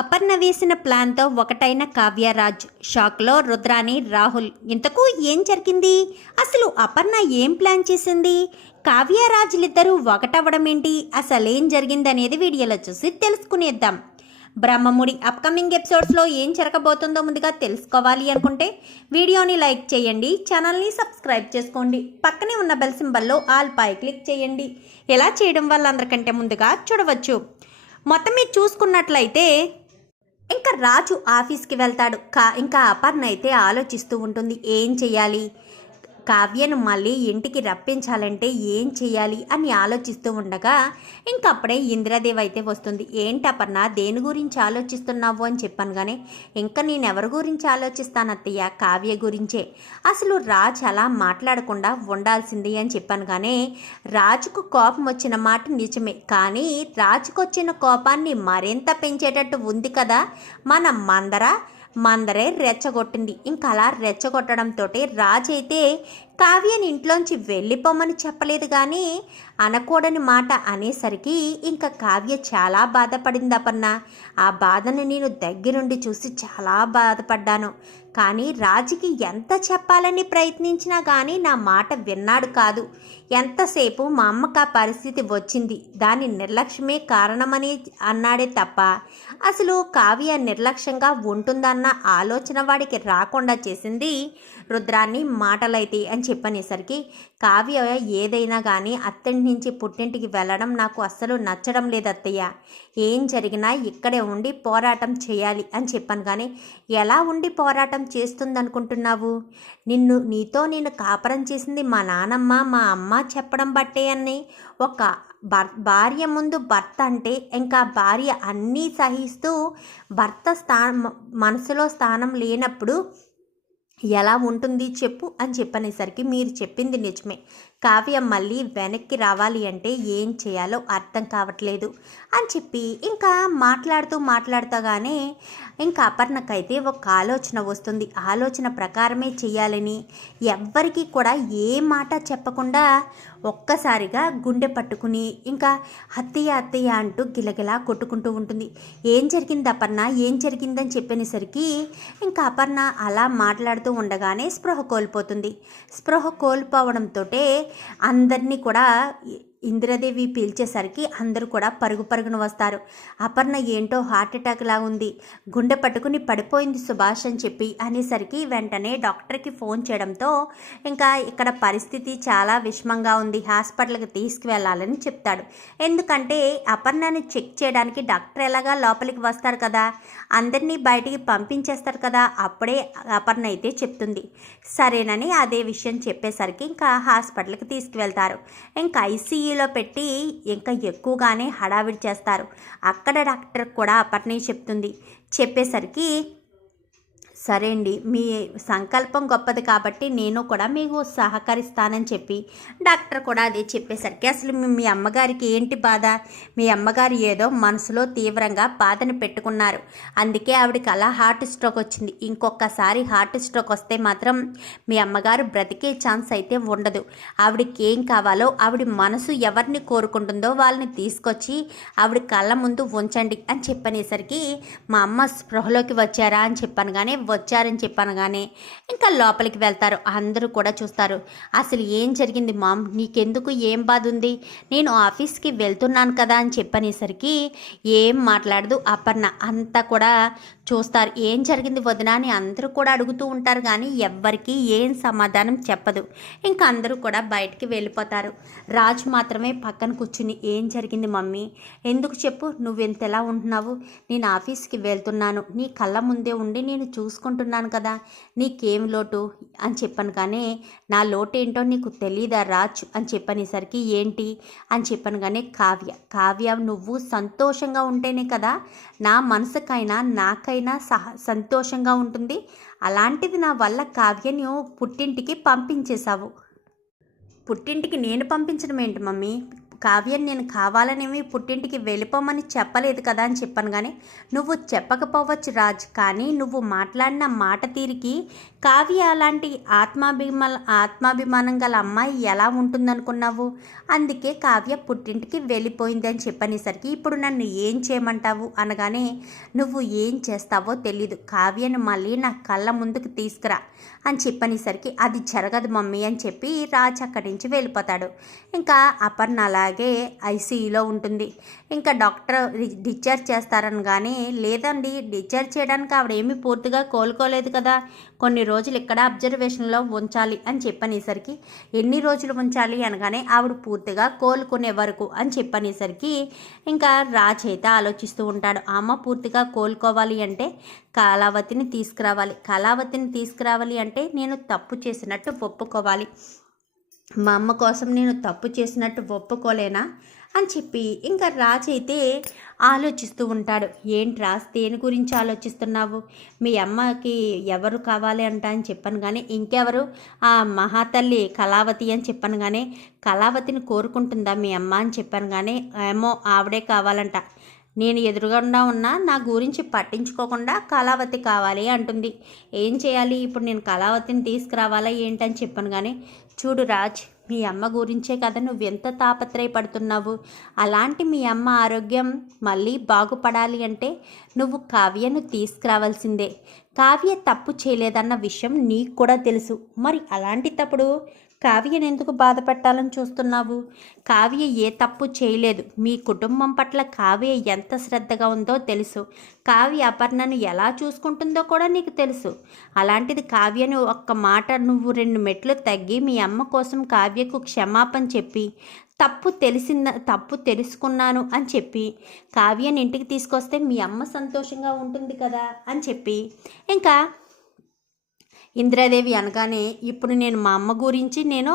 అపర్ణ వేసిన ప్లాన్తో ఒకటైన కావ్యరాజ్. షాక్లో రుద్రాని రాహుల్ ఇంతకు ఏం జరిగింది? అసలు అపర్ణ ఏం ప్లాన్ చేసింది? కావ్యరాజులిద్దరూ ఒకటవ్వడం ఏంటి అసలేం జరిగింది అనేది వీడియోలో చూసి తెలుసుకునేద్దాం. బ్రహ్మముడి అప్కమింగ్ ఎపిసోడ్స్లో ఏం జరగబోతుందో ముందుగా తెలుసుకోవాలి అనుకుంటే వీడియోని లైక్ చేయండి ఛానల్ని సబ్స్క్రైబ్ చేసుకోండి పక్కనే ఉన్న బెల్ సింబల్లో ఆల్ పై క్లిక్ చేయండి. ఎలా చేయడం వల్ల అందరికంటే ముందుగా చూడవచ్చు. మొత్తం మీరు చూసుకున్నట్లయితే ఇంకా రాజు ఆఫీస్కి వెళ్తాడు. కా ఇంకా అపర్ణ అయితే ఆలోచిస్తూ ఉంటుంది. ఏం చెయ్యాలి? కావ్యను మళ్ళీ ఇంటికి రప్పించాలంటే ఏం చేయాలి అని ఆలోచిస్తూ ఉండగా ఇంకప్పుడే ఇందిరాదేవి అయితే వస్తుంది. ఏంటి దేని గురించి ఆలోచిస్తున్నావు అని చెప్పాను కానీ ఇంకా నేను ఎవరి గురించి ఆలోచిస్తాను అత్తయ్య కావ్య గురించే. అసలు రాజ్ అలా మాట్లాడకుండా ఉండాల్సింది అని చెప్పాను కానీ రాజుకు కోపం వచ్చిన మాట నిజమే. కానీ రాజుకు వచ్చిన కోపాన్ని మరింత పెంచేటట్టు ఉంది కదా మన మందర? మందరే రెచ్చగొట్టింది. ఇంకా అలా రెచ్చగొట్టడంతో రాజు అయితే కావ్యని ఇంట్లోంచి వెళ్ళిపోమని చెప్పలేదు కానీ అనకూడని మాట అనేసరికి ఇంకా కావ్య చాలా బాధపడింది అపర్ణ. ఆ బాధను నేను దగ్గరుండి చూసి చాలా బాధపడ్డాను. కానీ రాజుకి ఎంత చెప్పాలని ప్రయత్నించినా కానీ నా మాట విన్నాడు కాదు. ఎంతసేపు మా అమ్మకు ఆ పరిస్థితి వచ్చింది. దాని నిర్లక్ష్యమే కారణమని అన్నాడే తప్ప అసలు కావ్య నిర్లక్ష్యంగా ఉంటుందన్న ఆలోచన వాడికి రాకుండా చేసింది రుద్రాన్ని మాటలైతే అని చెప్పనేసరికి కావ్య ఏదైనా కానీ అత్తడి నుంచి పుట్టింటికి వెళ్ళడం నాకు అస్సలు నచ్చడం లేదు అత్తయ్య ఏం జరిగినా ఇక్కడే ఉండి పోరాటం చేయాలి అని చెప్పాను. కానీ ఎలా ఉండి పోరాటం చేస్తుందనుకుంటున్నావు? నిన్ను నీతో నేను కాపురం చేసింది మా నానమ్మ మా అమ్మ చెప్పడం బట్టే అని ఒక భర్ భార్య ముందు భర్త అంటే ఇంకా భార్య అన్నీ సహిస్తూ భర్త స్థానం మనసులో స్థానం లేనప్పుడు ఎలా ఉంటుంది చెప్పు అని చెప్పనేసరికి మీరు చెప్పింది నిజమే. కావ్య మళ్ళీ వెనక్కి రావాలి అంటే ఏం చేయాలో అర్థం కావట్లేదు అని చెప్పి ఇంకా మాట్లాడుతూ మాట్లాడుతాగానే ఇంకా అపర్ణకైతే ఒక ఆలోచన వస్తుంది. ఆలోచన ప్రకారమే చేయాలని. ఎవ్వరికీ కూడా ఏ మాట చెప్పకుండా ఒక్కసారిగా గుండె పట్టుకుని ఇంకా అత్తయ్య అత్తయ్య అంటూ గిలగిలా కొట్టుకుంటూ ఉంటుంది. ఏం జరిగింది అపర్ణ? ఏం జరిగిందని చెప్పినసరికి ఇంకా అపర్ణ అలా మాట్లాడుతూ ఉండగానే స్పృహ కోల్పోతుంది. స్పృహ కోల్పోవడంతో అందరినీ కూడా ఇందిరాదేవి పీల్చేసరికి అందరూ కూడా పరుగు పరుగున వస్తారు. అపర్ణ ఏంటో హార్ట్ అటాక్ లా ఉంది. గుండె పట్టుకుని పడిపోయింది సుభాష్ అని చెప్పి అనేసరికి వెంటనే డాక్టర్కి ఫోన్ చేయడంతో ఇంకా ఇక్కడ పరిస్థితి చాలా విషమంగా ఉంది. హాస్పిటల్కి తీసుకువెళ్ళాలని చెప్తాడు. ఎందుకంటే అపర్ణని చెక్ చేయడానికి డాక్టర్ ఎలాగా లోపలికి వస్తారు కదా? అందరినీ బయటికి పంపించేస్తారు కదా? అప్పుడే అపర్ణ అయితే చెప్తుంది. సరేనని అదే విషయం చెప్పేసరికి ఇంకా హాస్పిటల్కి తీసుకువెళ్తారు. ఇంకా ఐసీయూలో పెట్టి ఇంకా ఎక్కువగానే హడావిడి చేస్తారు. అక్కడ డాక్టర్ కూడా అప్పటినే చెప్తుంది. చెప్పేసరికి సరే అండి మీ సంకల్పం గొప్పది కాబట్టి నేను కూడా మీకు సహకరిస్తానని చెప్పి డాక్టర్ కూడా అదే చెప్పేసరికి అసలు మీ- అమ్మగారికి ఏంటి బాధ? మీ అమ్మగారు ఏదో మనసులో తీవ్రంగా బాధను పెట్టుకున్నారు. అందుకే ఆవిడకి అలా హార్ట్ స్ట్రోక్ వచ్చింది. ఇంకొకసారి హార్ట్ స్ట్రోక్ వస్తే మాత్రం మీ అమ్మగారు బ్రతికే ఛాన్స్ అయితే ఉండదు. ఆవిడకి ఏం కావాలో ఆవిడ మనసు ఎవరిని కోరుకుంటుందో వాళ్ళని తీసుకొచ్చి ఆవిడ కళ్ళ ముందు ఉంచండి అని చెప్పనేసరికి మా అమ్మ స్పృహలోకి వచ్చారా అని చెప్పాను కానీ వచ్చారని చెప్పాను కానీ ఇంకా లోపలికి వెళ్తారు. అందరూ కూడా చూస్తారు. అసలు ఏం జరిగింది మామ్? నీకెందుకు ఏం బాధ ఉంది నేను ఆఫీస్కి వెళ్తున్నాను కదా అని చెప్పనేసరికి ఏం మాట్లాడదు అపర్ణ. అంతా కూడా చూస్తారు. ఏం జరిగింది వదిన అని అందరూ కూడా అడుగుతూ ఉంటారు కానీ ఎవ్వరికీ ఏం సమాధానం చెప్పదు. ఇంకా అందరూ కూడా బయటికి వెళ్ళిపోతారు. రాజు మాత్రమే పక్కన కూర్చుని ఏం జరిగింది మమ్మీ? ఎందుకు చెప్పు? నువ్వెంతలా ఉంటున్నావు? నేను ఆఫీస్కి వెళ్తున్నాను. నీ కళ్ళ ముందే ఉండి నేను చూసుకుంటున్నాను కదా. నీకేం లోటు? అని చెప్పాను కానీ నా లోటు ఏంటో నీకు తెలీదా రాజు? అని చెప్పనేసరికి ఏంటి? అని చెప్పాను కానీ కావ్య కావ్య నువ్వు సంతోషంగా ఉంటేనే కదా నా మనసుకైనా నాకైనా సహ సంతోషంగా ఉంటుంది. అలాంటిది నా వల్ల కావ్యను పుట్టింటికి పంపించేశావు. పుట్టింటికి నేను పంపించడం ఏంటి మమ్మీ? కావ్యం నేను కావాలనేమి పుట్టింటికి వెళ్ళిపోమని చెప్పలేదు కదా అని చెప్పాను కానీ నువ్వు చెప్పకపోవచ్చు రాజ్ కానీ నువ్వు మాట్లాడిన మాట తీరికి కావ్య అలాంటి ఆత్మాభిమా ఆత్మాభిమానం గల అమ్మాయి ఎలా ఉంటుందనుకున్నావు? అందుకే కావ్య పుట్టింటికి వెళ్ళిపోయింది అని చెప్పనేసరికి ఇప్పుడు నన్ను ఏం చేయమంటావు? అనగానే నువ్వు ఏం చేస్తావో తెలీదు. కావ్యను మళ్ళీ నా కళ్ళ ముందుకు తీసుకురా అని చెప్పనేసరికి అది జరగదు మమ్మీ అని చెప్పి రాజ్ అక్కడి నుంచి వెళ్ళిపోతాడు. ఇంకా అపర్ణ అలాగే ఐసీయూలో ఉంటుంది. ఇంకా డాక్టర్ డిశ్చార్జ్ చేస్తారని కానీ లేదండి డిశ్చార్జ్ చేయడానికి ఆవిడ ఏమీ పూర్తిగా కోలుకోలేదు కదా. కొన్ని రోజులు ఇక్కడ అబ్జర్వేషన్లో ఉంచాలి అని చెప్పనేసరికి ఎన్ని రోజులు ఉంచాలి అనగానే ఆవిడ పూర్తిగా కోలుకునే వరకు అని చెప్పనేసరికి ఇంకా రాజ్ అయితే ఆలోచిస్తూ ఉంటాడు. అమ్మ పూర్తిగా కోలుకోవాలి అంటే కళావతిని తీసుకురావాలి. కళావతిని తీసుకురావాలి అంటే నేను తప్పు చేసినట్టు ఒప్పుకోవాలి. మా అమ్మ కోసం నేను తప్పు చేసినట్టు ఒప్పుకోలేనా? అని చెప్పి ఇంకా రాజ్ అయితే ఆలోచిస్తూ ఉంటాడు. ఏంటి రాజ్ దేని గురించి ఆలోచిస్తున్నావు? మీ అమ్మకి ఎవరు కావాలి అంట అని చెప్పాను కానీ ఇంకెవరు? ఆ మహాతల్లి కళావతి అని చెప్పాను కానీ కళావతిని కోరుకుంటుందా మీ అమ్మ అని చెప్పాను కానీ ఏమో ఆవిడే కావాలంట. నేను ఎదురుగుండా ఉన్నా నా గురించి పట్టించుకోకుండా కళావతి కావాలి అంటుంది. ఏం చేయాలి? ఇప్పుడు నేను కళావతిని తీసుకురావాలా ఏంటని చెప్పాను కానీ చూడు రాజ్ మీ అమ్మ గురించే కదా నువ్వు ఎంత తాపత్రయపడుతున్నావు? అలాంటి మీ అమ్మ ఆరోగ్యం మళ్ళీ బాగుపడాలి అంటే నువ్వు కావ్యను తీసుకురావాల్సిందే. కావ్య తప్పు చేయలేదన్న విషయం నీకు కూడా తెలుసు. మరి అలాంటి తప్పుడు కావ్యనెందుకు ఎందుకు చూస్తున్నావు? కావ్య ఏ తప్పు చేయలేదు. మీ కుటుంబం పట్ల కావ్య ఎంత శ్రద్ధగా ఉందో తెలుసు. కావ్య అపర్ణను ఎలా చూసుకుంటుందో కూడా నీకు తెలుసు. అలాంటిది కావ్యను ఒక్క మాట నువ్వు రెండు మెట్లు తగ్గి మీ అమ్మ కోసం కావ్యకు క్షమాపణ చెప్పి తప్పు తెలిసిన తప్పు తెలుసుకున్నాను అని చెప్పి కావ్యని ఇంటికి తీసుకొస్తే మీ అమ్మ సంతోషంగా ఉంటుంది కదా అని చెప్పి. ఇంకా ఇంద్రాదేవి అనగానే ఇప్పుడు నేను మా అమ్మ గురించి నేను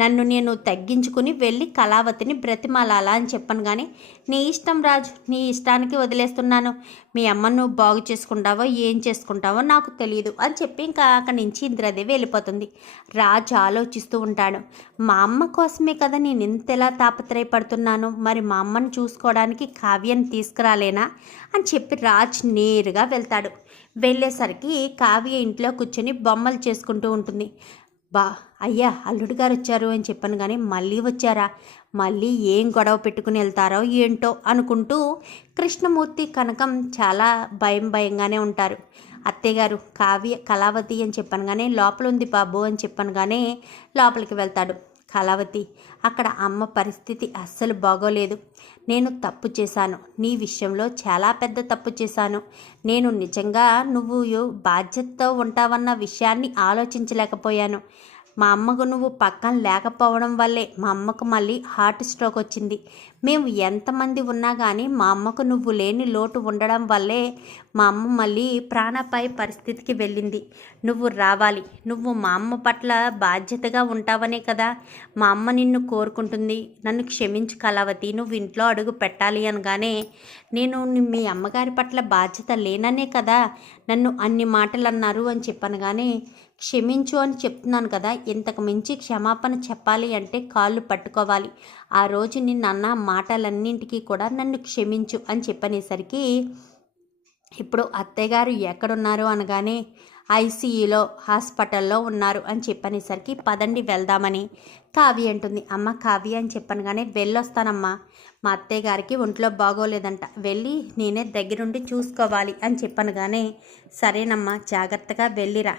నన్ను నేను తగ్గించుకుని వెళ్ళి కళావతిని బ్రతిమాలాలా అని చెప్పాను కానీ నీ ఇష్టం రాజు నీ ఇష్టానికి వదిలేస్తున్నాను. మీ అమ్మను నువ్వు బాగు చేసుకుంటావో ఏం చేసుకుంటావో నాకు తెలియదు అని చెప్పి ఇంకా అక్కడి నుంచి ఇంద్రాదేవి వెళ్ళిపోతుంది. రాజు ఆలోచిస్తూ ఉంటాడు. మా అమ్మ కోసమే కదా నేను ఇంతలా తాపత్రయపడుతున్నాను. మరి మా అమ్మను చూసుకోవడానికి కావ్యాన్ని తీసుకురాలేనా అని చెప్పి రాజ్ నేరుగా వెళ్తాడు. వెళ్ళేసరికి కావ్య ఇంట్లో కూర్చొని బొమ్మలు చేసుకుంటూ ఉంటుంది. బా అయ్యా అల్లుడు గారు వచ్చారు అని చెప్పాను కానీ మళ్ళీ వచ్చారా? మళ్ళీ ఏం గొడవ పెట్టుకుని వెళ్తారో ఏంటో అనుకుంటూ కృష్ణమూర్తి కనకం చాలా భయం భయంగానే ఉంటారు. అత్తయ్యగారు కావ్య కళావతి అని చెప్పాను కానీ లోపల ఉంది బాబు అని చెప్పాను కానీ లోపలికి వెళ్తాడు. కళావతి అక్కడ అమ్మ పరిస్థితి అస్సలు బాగోలేదు. నేను తప్పు చేశాను. నీ విషయంలో చాలా పెద్ద తప్పు చేశాను. నేను నిజంగా నువ్వు బాధ్యతతో ఉంటావన్న విషయాన్ని ఆలోచించలేకపోయాను. మా అమ్మకు నువ్వు పక్కన లేకపోవడం వల్లే మా అమ్మకు మళ్ళీ హార్ట్ స్ట్రోక్ వచ్చింది. మేము ఎంతమంది ఉన్నా కానీ మా అమ్మకు నువ్వు లేని లోటు ఉండడం వల్లే మా అమ్మ మళ్ళీ ప్రాణపాయ పరిస్థితికి వెళ్ళింది. నువ్వు రావాలి. నువ్వు మా అమ్మ పట్ల బాధ్యతగా ఉంటావనే కదా. మా అమ్మ నిన్ను కోరుకుంటుంది. నన్ను క్షమించు కళావతి. నువ్వు ఇంట్లో అడుగు పెట్టాలి అనగానే నేను మీ అమ్మగారి పట్ల బాధ్యత లేననే కదా. నన్ను అన్ని మాటలు అన్నారు అని చెప్పాను కానీ క్షమించు అని చెప్తున్నాను కదా. ఇంతకు మించి క్షమాపణ చెప్పాలి అంటే కాళ్ళు పట్టుకోవాలి. ఆ రోజు నిన్న అన్న మాటలన్నింటికీ కూడా నన్ను క్షమించు అని చెప్పనేసరికి ఇప్పుడు అత్తయ్య గారు ఎక్కడున్నారు అనగానే ఐసీయూలో హాస్పిటల్లో ఉన్నారు అని చెప్పనేసరికి పదండి వెళ్దామని. కావ్య అంటుంది అమ్మ కావ్య అని చెప్పనగానే కానీ వెళ్ళొస్తానమ్మా. మా అత్తయ్య గారికి ఒంట్లో బాగోలేదంట. వెళ్ళి నేనే దగ్గరుండి చూసుకోవాలి అని చెప్పనగానే కానీ సరేనమ్మా జాగ్రత్తగా వెళ్ళిరా.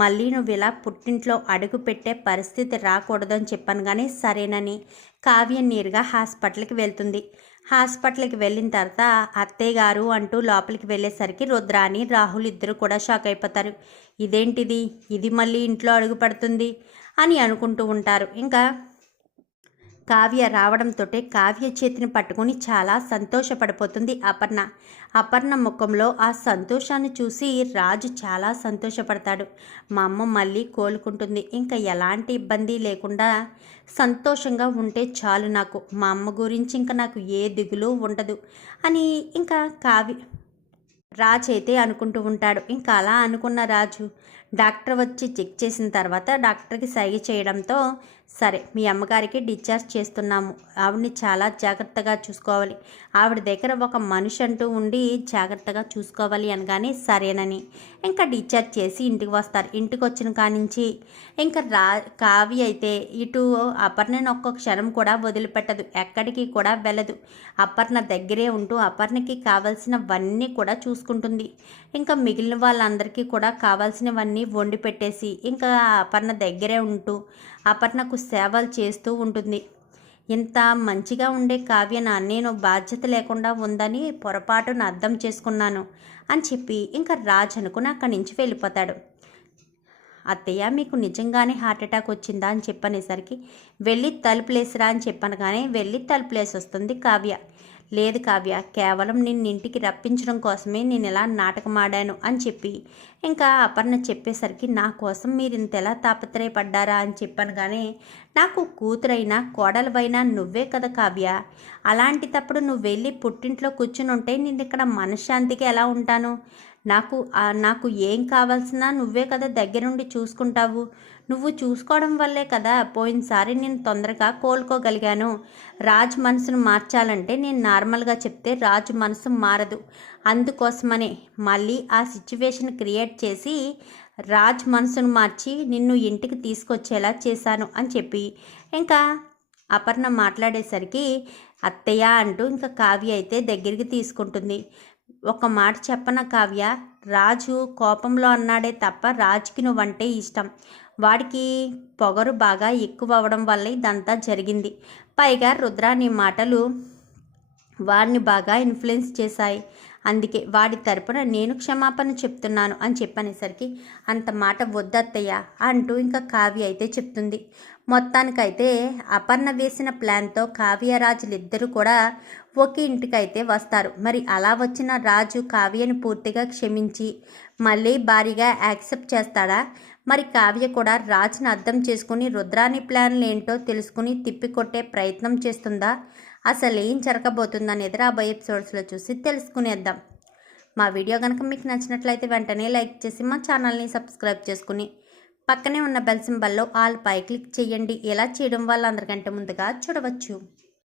మళ్ళీ నువ్వు ఇలా పుట్టింట్లో అడుగు పెట్టే పరిస్థితి రాకూడదని చెప్పాను కానీ సరేనని కావ్య నేరుగా హాస్పిటల్కి వెళ్తుంది. హాస్పిటల్కి వెళ్ళిన తర్వాత అత్తయ్య గారు అంటూ లోపలికి వెళ్ళేసరికి రుద్రాని రాహుల్ ఇద్దరు కూడా షాక్ అయిపోతారు. ఇదేంటిది? ఇది మళ్ళీ ఇంట్లో అడుగు పడుతుంది అని అనుకుంటూ ఉంటారు. ఇంకా కావ్య రావడంతోటే కావ్య చేతిని పట్టుకొని చాలా సంతోషపడిపోతుంది అపర్ణ. అపర్ణ ముఖంలో ఆ సంతోషాన్ని చూసి రాజు చాలా సంతోషపడతాడు. మా అమ్మ మళ్ళీ కోలుకుంటుంది. ఇంకా ఎలాంటి ఇబ్బంది లేకుండా సంతోషంగా ఉంటే చాలు నాకు. మా అమ్మ గురించి ఇంకా నాకు ఏ దిగులు ఉండదు అని ఇంకా కావ్య రాజు అయితే అనుకుంటూ ఉంటాడు. ఇంకా అలా అనుకున్న రాజు డాక్టర్ వచ్చి చెక్ చేసిన తర్వాత డాక్టర్కి సైగ చేయడంతో సరే మీ అమ్మగారికి డిశ్చార్జ్ చేస్తున్నాము. ఆవిడని చాలా జాగ్రత్తగా చూసుకోవాలి. ఆవిడ దగ్గర ఒక మనిషి అంటూ ఉండి జాగ్రత్తగా చూసుకోవాలి అనగానే సరేనని. ఇంకా డిశ్చార్జ్ చేసి ఇంటికి వస్తారు. ఇంటికి వచ్చిన కానించి ఇంకా రా కావి అయితే ఇటు అపర్ణను ఒక్క క్షణం కూడా వదిలిపెట్టదు. ఎక్కడికి కూడా వెళ్ళదు. అపర్ణ దగ్గరే ఉంటూ అపర్ణకి కావాల్సినవన్నీ కూడా చూసుకుంటుంది. ఇంకా మిగిలిన వాళ్ళందరికీ కూడా కావాల్సినవన్నీ వండి పెట్టేసి ఇంకా అపర్ణ దగ్గరే ఉంటూ అపర్ణకు సేవలు చేస్తూ ఉంటుంది. ఇంత మంచిగా ఉండే కావ్యన నేను బాధ్యత లేకుండా ఉందని పొరపాటున అర్థం చేసుకున్నాను అని చెప్పి ఇంకా రాజ్ అనుకుని అక్కడి నుంచి వెళ్ళిపోతాడు. అత్తయ్య మీకు నిజంగానే హార్ట్ అటాక్ వచ్చిందా అని చెప్పనేసరికి వెళ్ళి తలుపులేసిరా అని చెప్పాను కానీ వెళ్ళి తలుపులేసి వస్తుంది కావ్య. లేదు కావ్య కేవలం నిన్ను ఇంటికి రప్పించడం కోసమే నేను ఇలా నాటకమాడాను అని చెప్పి. ఇంకా అపర్ణ చెప్పేసరికి నా కోసం మీరు ఇంతెలా తాపత్రయపడ్డారా అని చెప్పాను కానీ నాకు కూతురైనా కోడలవైనా నువ్వే కదా కావ్య. అలాంటి తప్పుడు నువ్వు వెళ్ళి పుట్టింట్లో కూర్చుని ఉంటే నేను ఇక్కడ మనశ్శాంతికి ఎలా ఉంటాను? నాకు నాకు ఏం కావాల్సినా నువ్వే కదా దగ్గరుండి చూసుకుంటావు. నువ్వు చూసుకోవడం వల్లే కదా పోయినసారి నేను తొందరగా కోలుకోగలిగాను. రాజ్ మనసును మార్చాలంటే నేను నార్మల్గా చెప్తే రాజు మనసు మారదు. అందుకోసమనే మళ్ళీ ఆ సిచ్యువేషన్ క్రియేట్ చేసి రాజ్ మనసును మార్చి నిన్ను ఇంటికి తీసుకొచ్చేలా చేశాను అని చెప్పి. ఇంకా అపర్ణ మాట్లాడేసరికి అత్తయ్య అంటూ ఇంకా కావ్య అయితే దగ్గరికి తీసుకుంటుంది. ఒక మాట చెప్పన కావ్య? రాజు కోపంలో అన్నాడే తప్ప రాజుకి నువ్వంటే ఇష్టం. వాడికి పొగరు బాగా ఎక్కువ అవ్వడం వల్ల ఇదంతా జరిగింది. పైగా రుద్ర నీ మాటలు వాడిని బాగా ఇన్ఫ్లుయెన్స్ చేశాయి. అందుకే వాడి తరపున నేను క్షమాపణ చెప్తున్నాను అని చెప్పనేసరికి అంత మాట వద్దత్తయ్య అంటూ ఇంకా కావ్య అయితే చెప్తుంది. మొత్తానికైతే అపర్ణ వేసిన ప్లాన్తో కావ్యరాజులిద్దరూ కూడా ఒకే ఇంటికైతే వస్తారు. మరి అలా వచ్చిన రాజు కావ్యను పూర్తిగా క్షమించి మళ్ళీ భారీగా యాక్సెప్ట్ చేస్తాడా? మరి కావ్య కూడా రాజ్ని అర్థం చేసుకుని రుద్రాని ప్లాన్లు ఏంటో తెలుసుకుని తిప్పికొట్టే ప్రయత్నం చేస్తుందా? అసలు ఏం జరగబోతుందనేది రాబోయే ఎపిసోడ్స్లో చూసి తెలుసుకునేద్దాం. మా వీడియో కనుక మీకు నచ్చినట్లయితే వెంటనే లైక్ చేసి మా ఛానల్ని సబ్స్క్రైబ్ చేసుకుని పక్కనే ఉన్న బెల్ సింబల్లో ఆల్ పై క్లిక్ చేయండి. ఇలా చేయడం వల్ల అందరికంటే ముందుగా చూడవచ్చు.